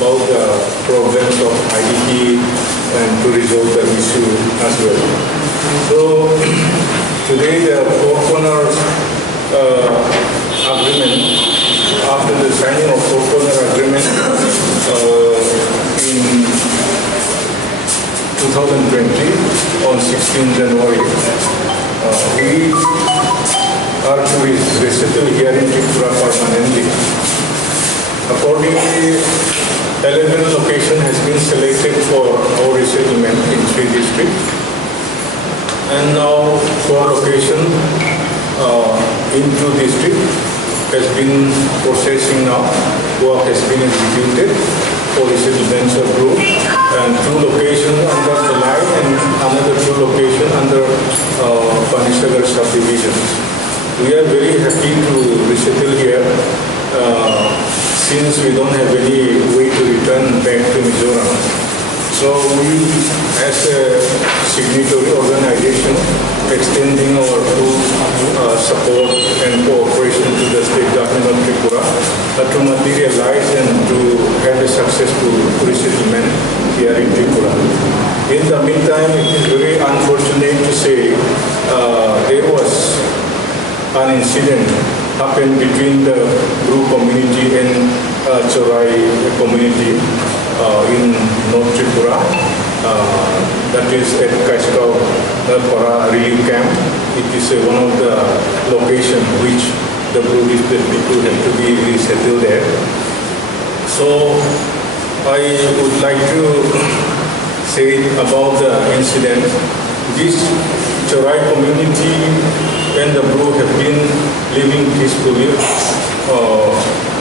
about the problems of IDP and to resolve the issue as well. So today the Four Corners agreement, after the signing of Four Corners agreement in 2020 on 16 January, we are to resettle here in Tripura permanently. Accordingly, 11 location has been selected for our resettlement in 3 districts, and now 4 location in 2 districts has been processing now. Work has been executed for resettlements of group, and 2 locations under the line and another 2 locations under Panisagar subdivisions. We are very happy to resettle here since we don't have any way to return back to Mizoram. So we, as a signatory organization, extending our full support and cooperation to the state government of Tripura to materialize and to have a successful resettlement here in Tripura. In the meantime, it is very unfortunate to say there was an incident happened between the Bru community and Chorai community in North Tripura. That is at Kaiskau Para relief camp. It is one of the locations which the Bru district people have to be resettled there. So I would like to say about the incident. This Chorai community and the Bru have been living peacefully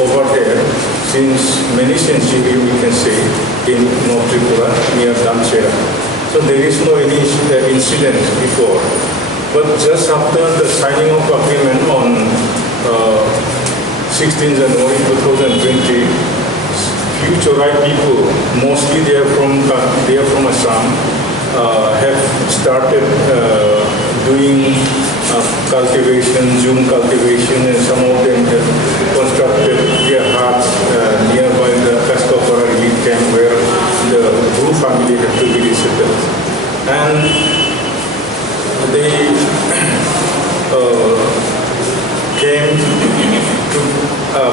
over there since many centuries, we can say, in North Tripura near Damchera. So there is no any incident before. But just after the signing of agreement on 16 January 2020, few Chorai people, mostly they are from Assam, have started doing cultivation, Zoom cultivation, and some of them have constructed their huts nearby the Kaskapara relief camp where the Bru family have to be resettled. And they came to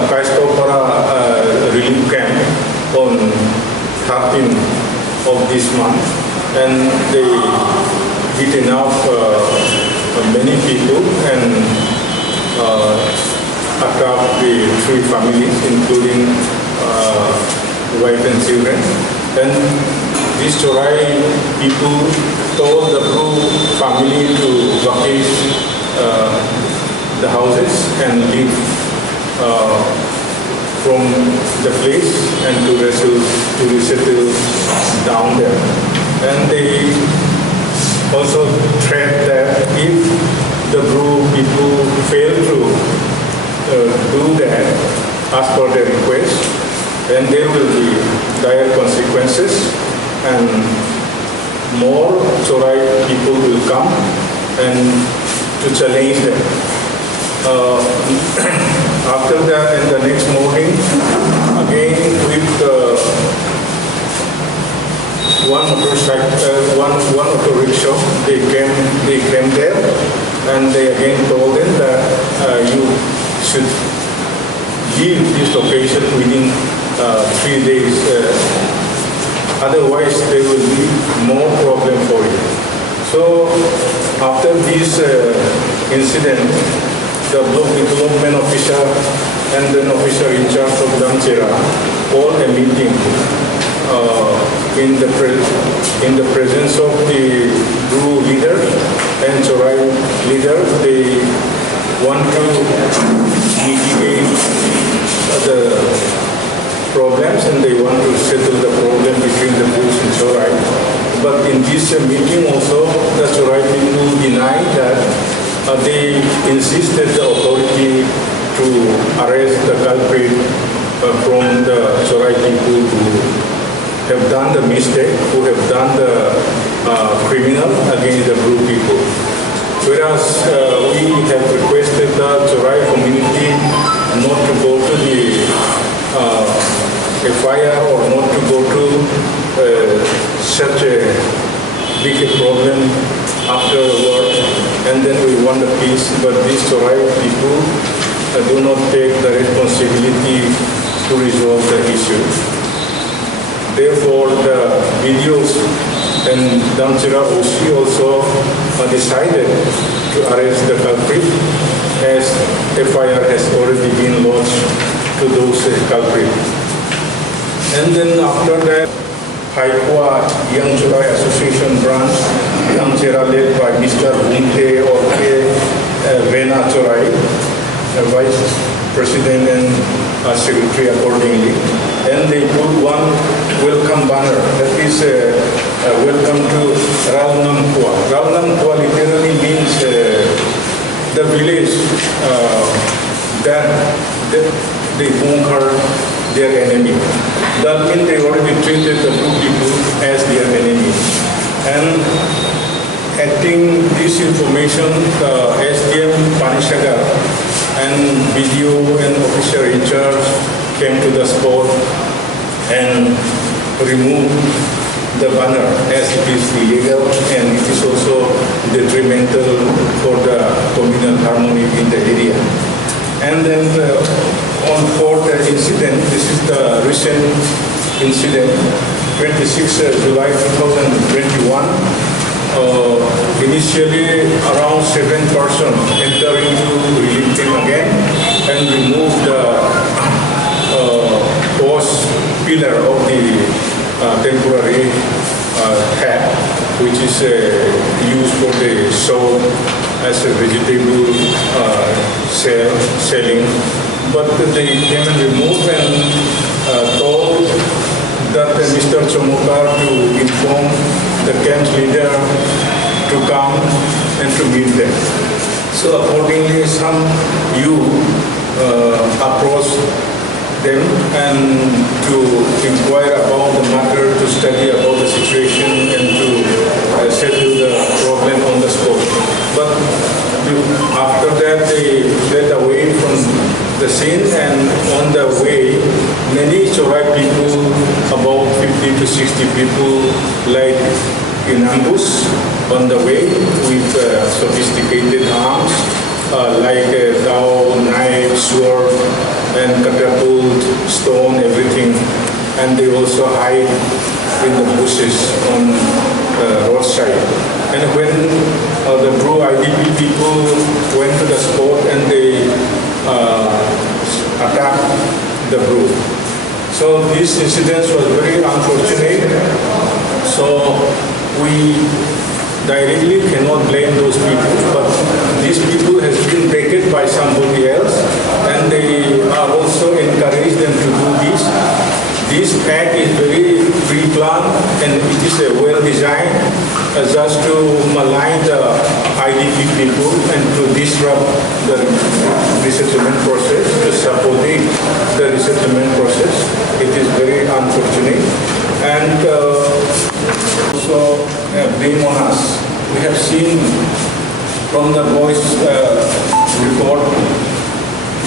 Kaskapara relief camp on 13th of this month, and they did enough many people and attract the 3 families, including wife and children. And these Chorai people told the Bru family to vacate the houses and leave from the place and to resettle down there. And they also threat that if the Bru people fail to do that as per their request, then there will be dire consequences and more Chorai people will come and to challenge them. After that, in the next morning, again with one auto rickshaw, they came there, and they again told them that you should leave this location within 3 days. Otherwise, there will be more problem for you. So after this incident, the block development officer and then officer in charge of Damchera called a meeting in the presence of the Bru leader and Chorai leader. They want to mitigate the problems and they want to settle the problem between the Brus and Chorai. But in this meeting also, the Chorai people denied that they insisted the authority to arrest the culprit from the Chorai people who have done the mistake, who have done the criminal against the Bru people. Whereas we have requested the Chorai community not to go to the fire or not to go to such a big problem after the war, and then we want the peace. But these Torai people do not take the responsibility to resolve the issue. Therefore, the videos and Damchira OC also decided to arrest the culprit, as FIR has already been lodged to those culprits. And then after that, Haikwa Young Torai Association branch, Damchira led by Mr. Bungte or Vena Torai, Vice President and Secretary accordingly. And they put one welcome banner, that is welcome to Ralnamkua. Ralnamkua literally means the village that they conquered their enemy. That means they already treated the two people as their enemy. And acting this information, SDM Panishagar and BDO and officer in charge came to the spot and removed the banner, as it is illegal and it is also detrimental for the communal harmony in the area. And then on fourth incident, this is the recent incident, 26 July 2021. Initially, around 7 persons entered into relief team again and removed the post pillar of the temporary hat, which is used for the show as a vegetable selling. But they came and removed and told that Mr. Chomokar to inform the camp leader to come and to meet them. So accordingly, some youth approached them and to inquire about the matter, to study about the situation and to settle the problem on the spot. But after that, they fled away from the scene, and on the way, many Torai people, about 50 to 60 people, lied in ambush on the way with sophisticated arms like dao, knife, sword, and catapult, stone, everything. And they also hide in the bushes on roadside. And when the Bru IDP people went to the spot and they attacked the Bru. So this incident was very unfortunate. So we directly cannot blame those people, but these people has been taken by somebody else, and they are also encouraged them to do this. This pack is very pre-planned and it is well designed just to malign the IDP people and to disrupt the resettlement process, to sabotage the resettlement process. It is very unfortunate. And also blame on us. We have seen from the voice report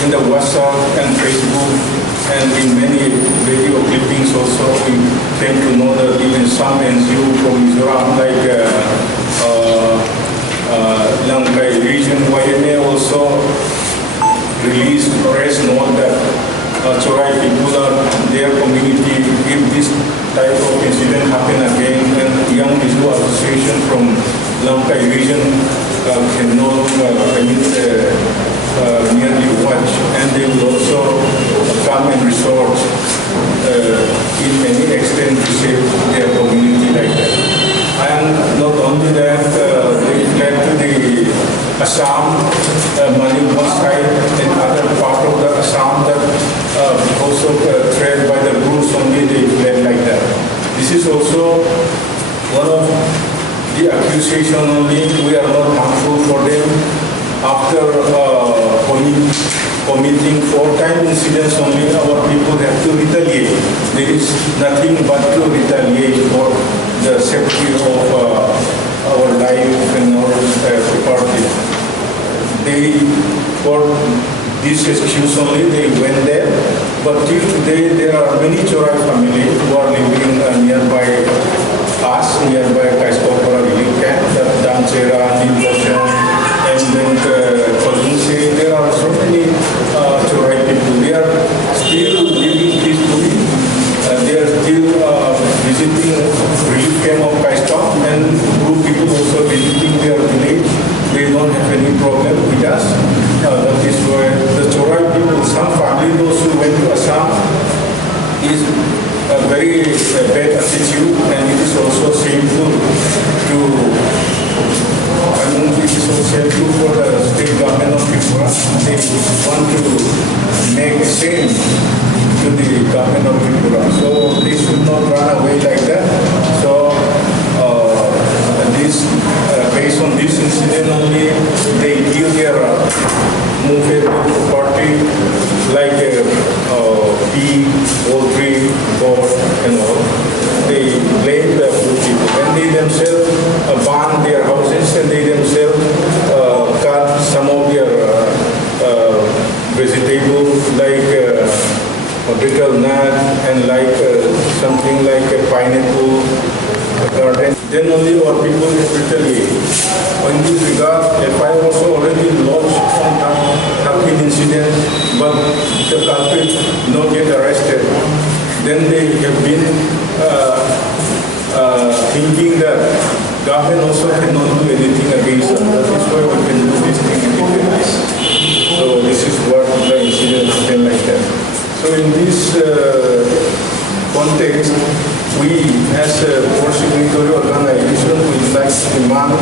in the WhatsApp and Facebook and in many video clippings also, we came to know that even some NGO from Mizoram like Langkai region, YMA also released press note that Torai people are their community. If this type of incident happen again, then Young Mizo Association from Langkai region cannot nearly watch, and they will also come and resort in any extent to save their community like that. And not only that, they fled to the Assam, Manipur side and other part of the Assam that also tread by the rules only, they fled like that. This is also one of the accusation only. We are not harmful for them. After committing 4-time incidents only, our people have to retaliate. There is nothing but to retaliate for the safety of our life and our property. They, for this excuse only, they went there But till today, there are many Chorai families who are living nearby us, nearby Kaiskopara relief camp, Dansera, Nilbashan, and then Kolunse. There are so many Chorai people. They are still living peacefully. They are still visiting relief camp of Kaiskop, and group people also visiting their village. They don't have any problem with us. That is why the Chorai people, some family, those who went to Assam, is a very bad attitude, and it is also shameful to, it is also shameful for the state government of Tripura. They want to make shame to the government of Tripura. So they should not run away like that. So based on this incident only, they give their movable property like pig, poultry, goat, and all. They blame the poor people, and they themselves burn their houses, and they themselves cut some of their vegetables like betel nut and like something like a pineapple garden. Then only our people retaliate. In this regard, FI also already lodged on that incident, but the culprit not get arrested. Then they have been thinking that government also cannot do anything against them. That is why we can do this thing independently. So this is what the incident happened like that. So in this context, we as a post-signatory organization would like to demand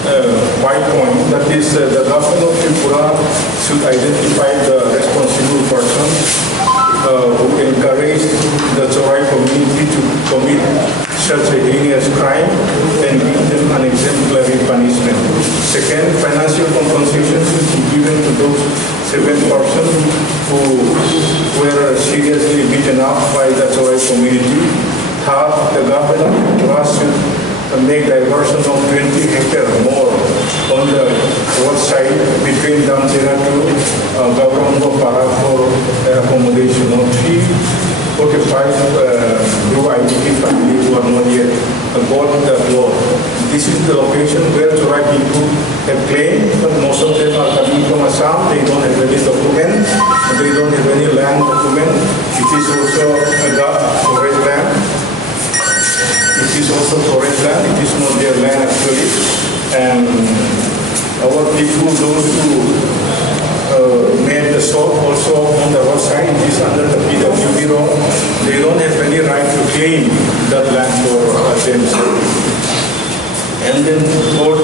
5 points. That is, the government of Tripura should identify the responsible person who encouraged the Chorai community to commit such a heinous crime and give them an exemplary punishment. Second, financial compensation should be given to those 7 persons who were seriously beaten up by the Chorai community. Third, the government of Tripura should make diversion of 20 hectares more on the road side between Damsera to Gaurambo Para for accommodation of 345 new IDP families who are not yet got the law. This is the location where Chorai people have claimed, but most of them are coming from Assam. They don't have any document. They don't have any land document. It is also a forest land. It is also forest land. It is not their land actually. And our people, those who made the shop also on the roadside, it is under the PWD law. They don't have any right to claim that land for themselves. And then fourth,